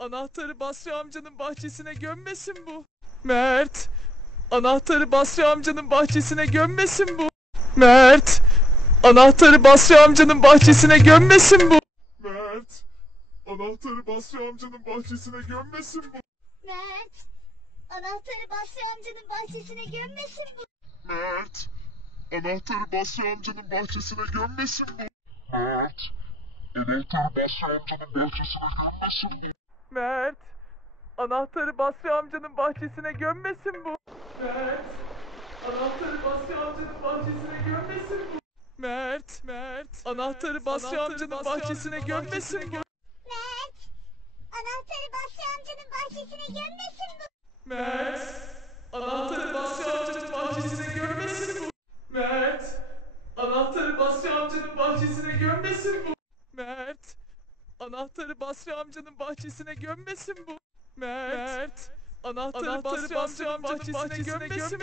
Anahtarı Basri amcanın bahçesine gömmesin bu. Mert. Anahtarı Basri amcanın bahçesine gömmesin bu. Mert. Anahtarı Basri amcanın bahçesine gömmesin bu. Mert. Anahtarı Basri amcanın bahçesine gömmesin bu. Mert, anahtarı Basri amcanın bahçesine gömmesin bu. Mert, anahtarı Basri amcanın bahçesine gömmesin bu. Mert, anahtarı Basri amcanın bahçesine gömmesin bu. Mert. Anahtarı Basri amcanın bahçesine gömmesin bu. Mert. Anahtarı Basri amcanın bahçesine gömmesin bu. Mert. Anahtarı Basri amcanın bahçesine gömmesin bu. Mert, anahtarı Basri amcanın bahçesine gömmesin bu. Mert. Anahtarı Basri amcanın bahçesine gömmesin bu. Mert. Anahtarı Basri amcanın bahçesine gömmesin bu. Mert. Anahtarı Basri amcanın bahçesine gömmesin bu. Mert. Anahtarı Basri amcanın bahçesine gömmesin.